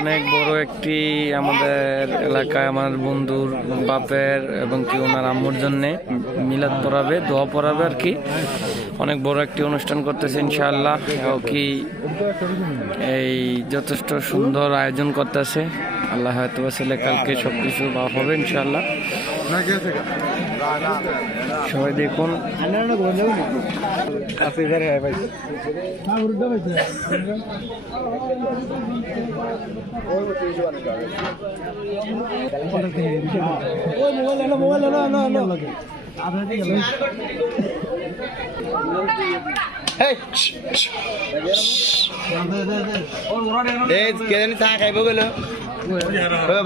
অনেক বড় একটি আমাদের এলাকায় আমার বন্ধুর বাপের এবং কি ওনার আম্মুর জন্য মিলাদ পড়াবে, দোয়া পড়াবে আর কি। অনেক বড় একটি অনুষ্ঠান করতেছে ইনশাআল্লাহ। কি এই যথেষ্ট সুন্দর আয়োজন করতেছে। আল্লাহ হয়তো ছেলে কালকে সবকিছু হবে ইনশাআল্লাহ। সবাই দেখুন।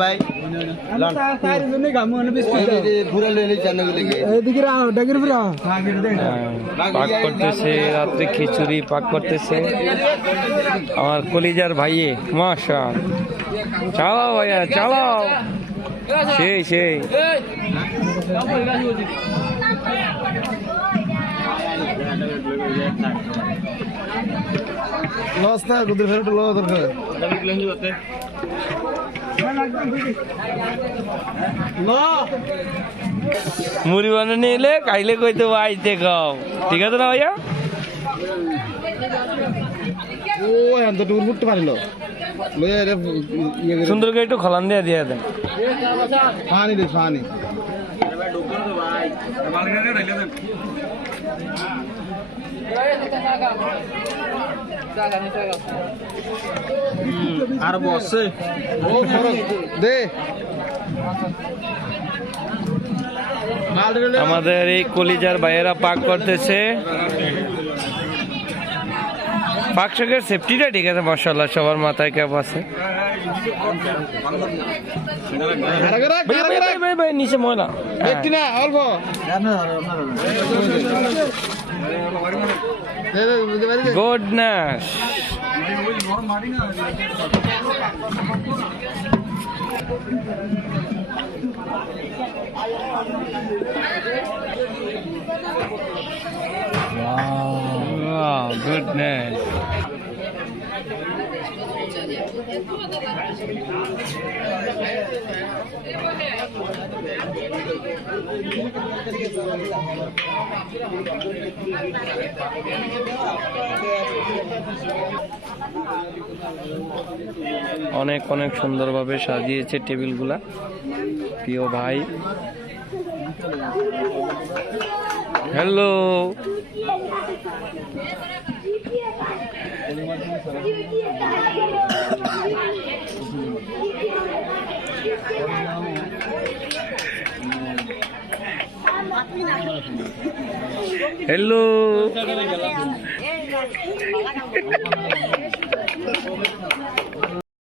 ভাই পাক করতেছে, রাত্রে খিচুড়ি পাক করতেছে আমার কলিজার ভাইয়ে। মাশাআল্লাহ, চালাও ভাইয়া চালাও। সেই সেই লস না গুদের ফেরত লো দরকার মুড়ি বানানি এলে খাইলে কইতে আইতে খাও, ঠিক আছে না ভাইয়া? ও এখন তো টুর মুটতে পারিল সুন্দর করে একটু খলান দিয়ে দিয়ে দেন। পানি দে পানি আর বসে দে। আমাদের এই কলিজার ভাইয়েরা পাক করতেছে। পাক শাকের সেফটিটা ঠিক আছে মাশাআল্লাহ, সবার মাথায় ক্যাপ আছে। ভাই নিচে ময়লা একটু না অল্প গুডনেস। Wow, goodness. অনেক অনেক সুন্দরভাবে সাজিয়েছে টেবিলগুলা প্রিয় ভাই। Hello, hello.